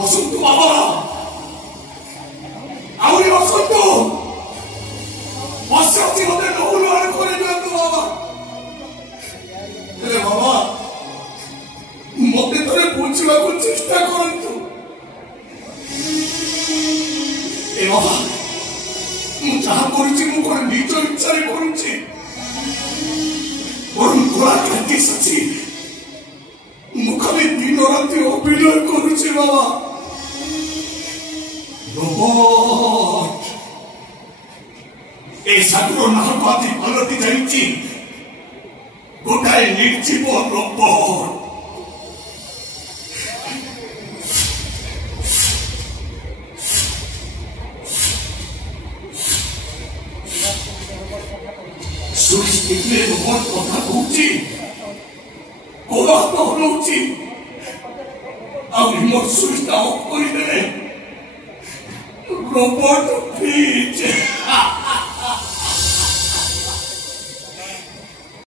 हसंतु बाबा आउरी हसंतु मस्ती होते नहुल और करे दियंतु बाबा हेले बाबा मते तोरे बुझिबा को चेष्टा करंतु ए बाबा मु जहा करूची मु कोन निज इच्छा रे करूची बरं गोळा काटी सची मुखाने दिन राति अभिनय करुचे बाबा रोबोट ए साधुर नाहपाती पलटी जाइछि गोटाए निर्जीव रोबोट सुइस टिपले रोबोट कथा कहूछि कोलाहल होउछि आ रिमोट स्विचटा ऑफ करि देले रोबोट फ्रीज